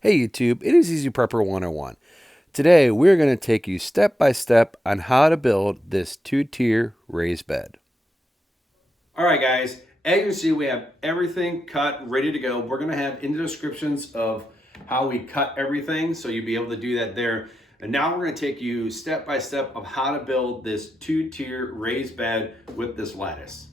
Hey YouTube, it is Easy Prepper 101. Today we're going to take you step by step on how to build this two-tier raised bed. All right guys, as you can see we have everything cut, ready to go. We're going to have in the descriptions of how we cut everything so you'll be able to do that there. And now we're going to take you step by step of how to build this two-tier raised bed with this lattice.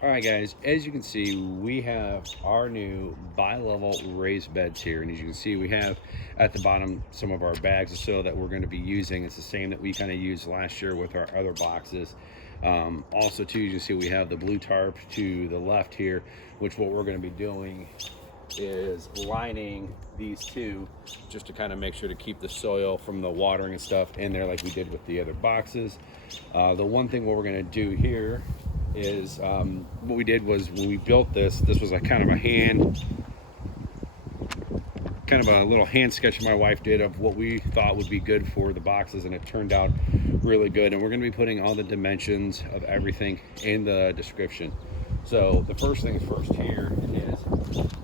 All right, guys, as you can see, we have our new bi-level raised beds here. And as you can see, we have at the bottom some of our bags of soil that we're going to be using. It's the same that we kind of used last year with our other boxes. Also, too, you can see we have the blue tarp to the left here, which what we're going to be doing is lining these two just to kind of make sure to keep the soil from the watering and stuff in there like we did with the other boxes. The one thing what we're going to do here is what we did was when we built this was a kind of a little hand sketch my wife did of what we thought would be good for the boxes, and it turned out really good. And we're going to be putting all the dimensions of everything in the description. So the first things first here is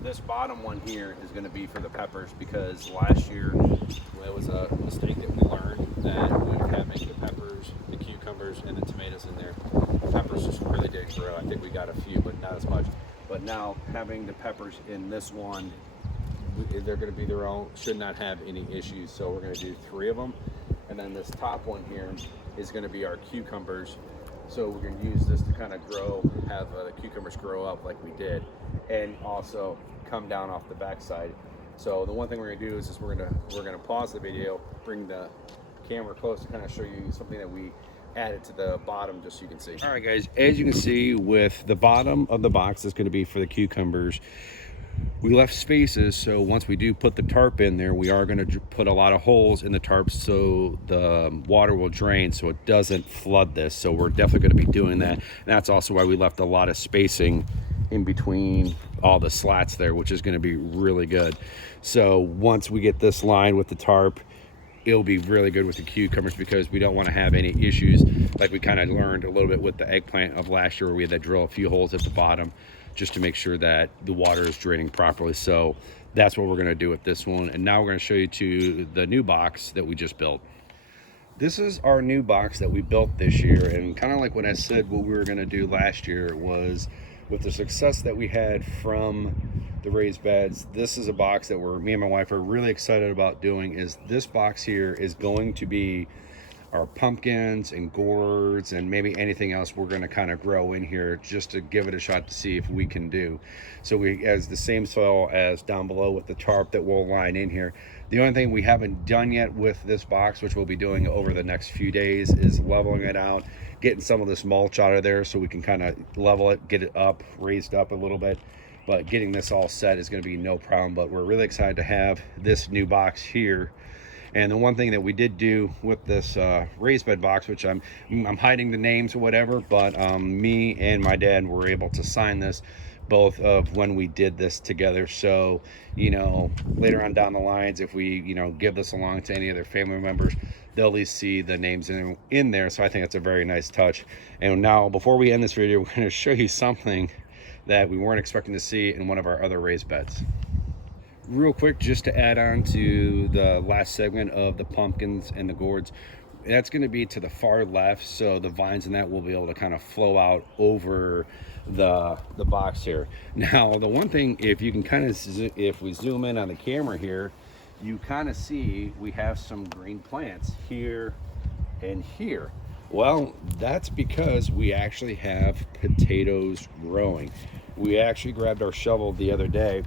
this bottom one here is going to be for the peppers, because last year it was a mistake that we learned that when having the peppers, the cucumbers, and the tomatoes in there, peppers just really didn't grow. I think we got a few, but not as much. But now having the peppers in this one, they're going to be their own, should not have any issues. So we're going to do 3 of them. And then this top one here is going to be our cucumbers. So we're going to use this to kind of grow, have the cucumbers grow up like we did, and also come down off the backside. So the one thing we're going to do is we're going to pause the video, bring the camera close to kind of show you something that we added to the bottom, just so you can see. All right, guys, as you can see, with the bottom of the box is going to be for the cucumbers. We left spaces, so once we do put the tarp in there, we are going to put a lot of holes in the tarp so the water will drain so it doesn't flood this. So we're definitely going to be doing that. And that's also why we left a lot of spacing in between all the slats there, which is going to be really good. So once we get this lined with the tarp, it'll be really good with the cucumbers, because we don't want to have any issues like we kind of learned a little bit with the eggplant of last year, where we had to drill a few holes at the bottom just to make sure that the water is draining properly. So that's what we're going to do with this one. And now we're going to show you to the new box that we just built. This is our new box that we built this year, and kind of like what I said, what we were going to do last year was, with the success that we had from the raised beds, this is a box that me and my wife are really excited about doing. Is this box here is going to be our pumpkins and gourds and maybe anything else we're going to kind of grow in here, just to give it a shot to see if we can do. So we as the same soil as down below with the tarp that we'll line in here. The only thing we haven't done yet with this box, which we'll be doing over the next few days, is leveling it out, getting some of this mulch out of there so we can kind of level it, get it up, raised up a little bit. But getting this all set is going to be no problem. But we're really excited to have this new box here. And the one thing that we did do with this raised bed box, which I'm hiding the names or whatever, but me and my dad were able to sign this both of when we did this together. So, you know, later on down the lines, if we, you know, give this along to any of their family members, they'll at least see the names in there. So I think that's a very nice touch. And now, before we end this video, we're going to show you something that we weren't expecting to see in one of our other raised beds. Real quick, just to add on to the last segment of the pumpkins and the gourds, that's going to be to the far left, so the vines and that will be able to kind of flow out over the box here. Now, the one thing, if you can kind of, if we zoom in on the camera here, you kind of see we have some green plants here and here. Well, that's because we actually have potatoes growing. We actually grabbed our shovel the other day,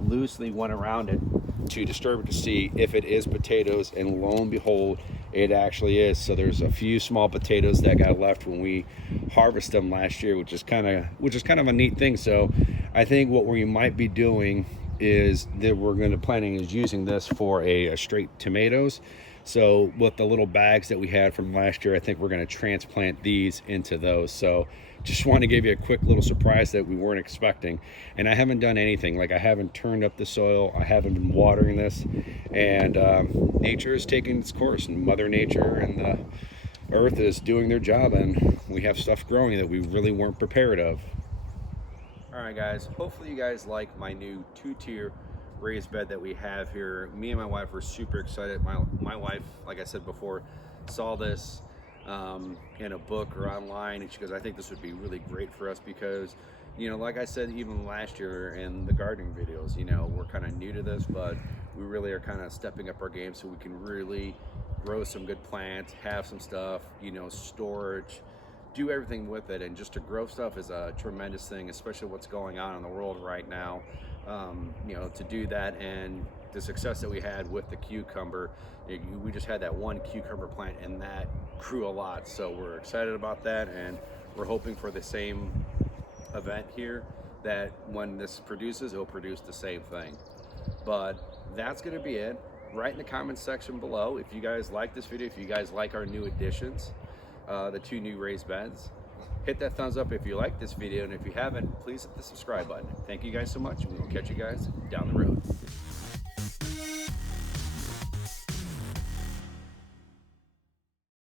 loosely went around it to disturb it to see if it is potatoes, and lo and behold, it actually is. So there's a few small potatoes that got left when we harvested them last year, which is kind of a neat thing. So I think what we might be doing is that we're going to planning is using this for a straight tomatoes. So with the little bags that we had from last year, I think we're going to transplant these into those. So just want to give you a quick little surprise that we weren't expecting. And I haven't done anything, like I haven't turned up the soil, I haven't been watering this, and nature is taking its course, and Mother Nature and the earth is doing their job, and we have stuff growing that we really weren't prepared of. All right, guys, hopefully you guys like my new 2-tier raised bed that we have here. Me and my wife were super excited. My wife, like I said before, saw this in a book or online, and she goes, I think this would be really great for us because, you know, like I said, even last year in the gardening videos, you know, we're kind of new to this, but we really are kind of stepping up our game so we can really grow some good plants, have some stuff, you know, storage, do everything with it. And just to grow stuff is a tremendous thing, especially what's going on in the world right now. You know, to do that, and the success that we had with the cucumber, we just had that one cucumber plant and that grew a lot. So we're excited about that, and we're hoping for the same event here, that when this produces, it'll produce the same thing. But that's going to be it. Write in the comments section below if you guys like this video, if you guys like our new additions, the 2 new raised beds. Hit that thumbs up if you like this video, and if you haven't, please hit the subscribe button. Thank you guys so much, and we'll catch you guys down the road.